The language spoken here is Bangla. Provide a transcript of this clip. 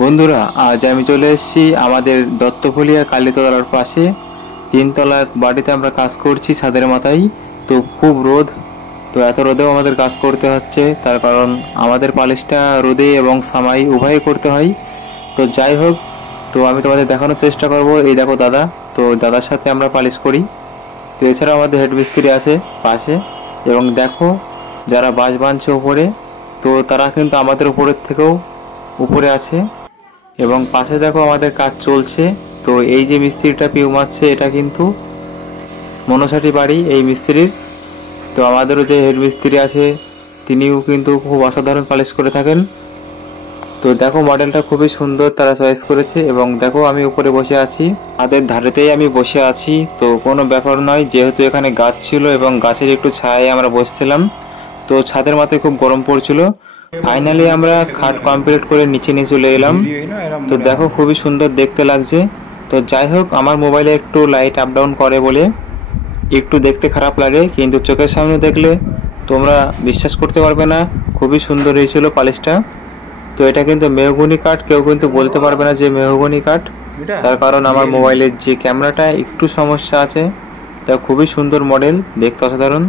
বন্ধুরা, আজ আমি চলে এসেছি আমাদের দত্তফুলিয়া কালীতলার পাশে তিনতলা বাড়িতে আমরা কাজ করছি ছাদের মাথায়। তো খুব রোদ, তো এত রোদেও আমাদের কাজ করতে হচ্ছে, তার কারণ আমাদের পালিশটা রোদে এবং সামাই উভয় করতে হয়। তো যাই হোক, তো আমি তোমাদের দেখানোর চেষ্টা করব। এই দেখো দাদা, তো দাদার সাথে আমরা পালিশ করি। তো এছাড়াও আমাদের হেড মিস্ত্রি আছে পাশে, এবং দেখো যারা বাঁশ বাঁধছে উপরে, তো তারা কিন্তু আমাদের উপরের থেকেও উপরে আছে। এবং পাশে দেখো আমাদের কাজ চলছে। তো এই যে মিস্ত্রিটা পিউ মারছে, এটা কিন্তু মনসাটি বাড়ি এই মিস্ত্রির। তো আমাদেরও যে হেড মিস্ত্রি আছে, তিনিও কিন্তু খুব অসাধারণ পালিশ করে থাকেন। তো দেখো মডেলটা খুবই সুন্দর তারা চয়েস করেছে। এবং দেখো আমি উপরে বসে আছি, তাদের ধারেতেই আমি বসে আছি। তো কোনো ব্যাপার নয়, যেহেতু এখানে গাছ ছিল এবং গাছের একটু ছায়ায় আমরা বসছিলাম। তো ছাদের মাথায় খুব গরম পড়ছিল। ফাইনালি আমরা খাট কমপ্লিট করে নিচে নিয়ে চলে এলাম। তো দেখো খুবই সুন্দর দেখতে লাগছে। তো যাই হোক, আমার মোবাইলে একটু লাইট আপ ডাউন করে বলে একটু দেখতে খারাপ লাগে, কিন্তু চোখের সামনে দেখলে তোমরা বিশ্বাস করতে পারবে না, খুবই সুন্দর হয়েছিল পালিশটা। তো এটা কিন্তু মেহগনি কাঠ, কেউ কিন্তু বলতে পারবে না যে মেহগনি কাঠ, তার কারণ আমার মোবাইলের যে ক্যামেরাটা একটু সমস্যা আছে। তা খুবই সুন্দর মডেল, দেখতে অসাধারণ।